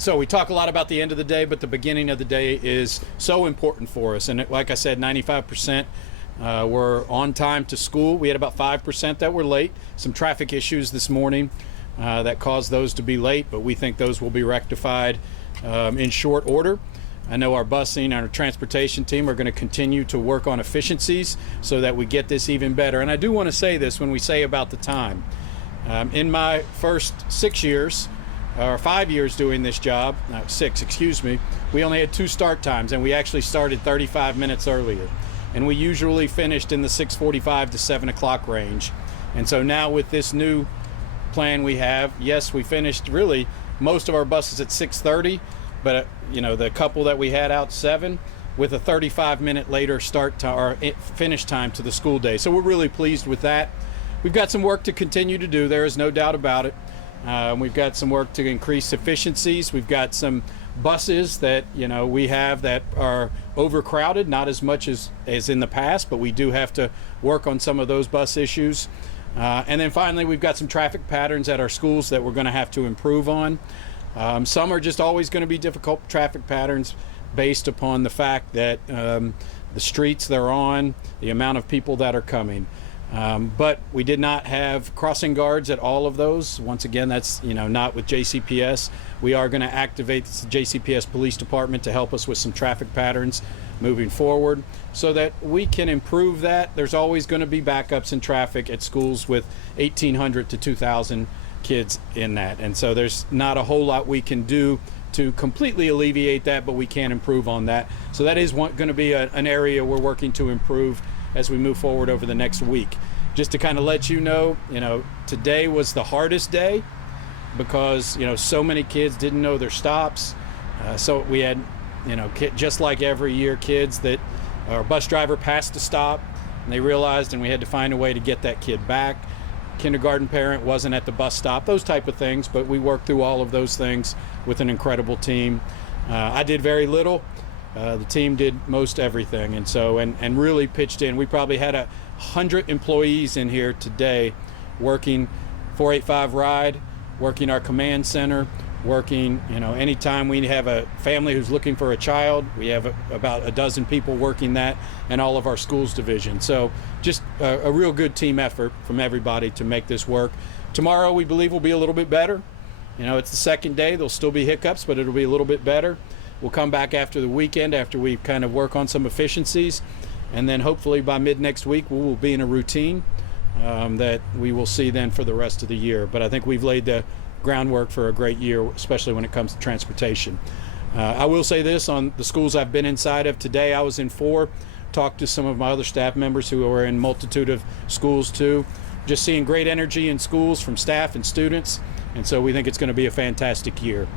So we talk a lot about the end of the day, but the beginning of the day is so important for us. And like I said, 95% were on time to school. We had about 5% that were late. Some traffic issues this morning that caused those to be late, but we think those will be rectified in short order. I know our busing and our transportation team are going to continue to work on efficiencies so that we get this even better. And I do want to say this when we say about the time. In my first 6 years, or 5 years doing this job, 6, excuse me, we only had 2 start times, and we actually started 35 minutes earlier. And we usually finished in the 6:45 to 7 o'clock range. And so now with this new plan we have, yes, we finished really most of our buses at 6:30, but you know, the couple that we had out 7 with a 35-minute later start time or finish time to the school day. So we're really pleased with that. We've got some work to continue to do, there is no doubt about it. We've got some work to increase efficiencies. We've got some buses that we have that are overcrowded, not as much as in the past, but we do have to work on some of those bus issues. And then finally, we've got some traffic patterns at our schools that we're going to have to improve on. Some are just always going to be difficult traffic patterns based upon the fact that the streets they're on, the amount of people that are coming. But we did not have crossing guards at all of those. Once again, that's not with JCPS. We are going to activate the JCPS Police Department to help us with some traffic patterns moving forward so that we can improve that. There's always going to be backups in traffic at schools with 1,800 to 2,000 kids in that. And so there's not a whole lot we can do to completely alleviate that, but we can improve on that. So that is going to be an area we're working to improve as we move forward over the next week. Just to kind of let you know, today was the hardest day because so many kids didn't know their stops. So we had just like every year, kids that our bus driver passed a stop and they realized, and we had to find a way to get that kid back. Kindergarten parent wasn't at the bus stop, those type of things, but we worked through all of those things with an incredible team. I did very little. The team did most everything, and so and really pitched in. We probably had 100 employees in here today working 485 Ride, working our command center, working anytime we have a family who's looking for a child, we have about a dozen people working that, and all of our schools division. So just a real good team effort from everybody to make this work. Tomorrow we believe will be a little bit better. It's the second day, there'll still be hiccups, but it'll be a little bit better. We'll come back after the weekend, after we kind of work on some efficiencies, and then hopefully by mid next week we will be in a routine that we will see then for the rest of the year. But I think we've laid the groundwork for a great year, especially when it comes to transportation. I will say this, on the schools I've been inside of today, I was in 4, talked to some of my other staff members who are in multitude of schools too, just seeing great energy in schools from staff and students, and so we think it's going to be a fantastic year.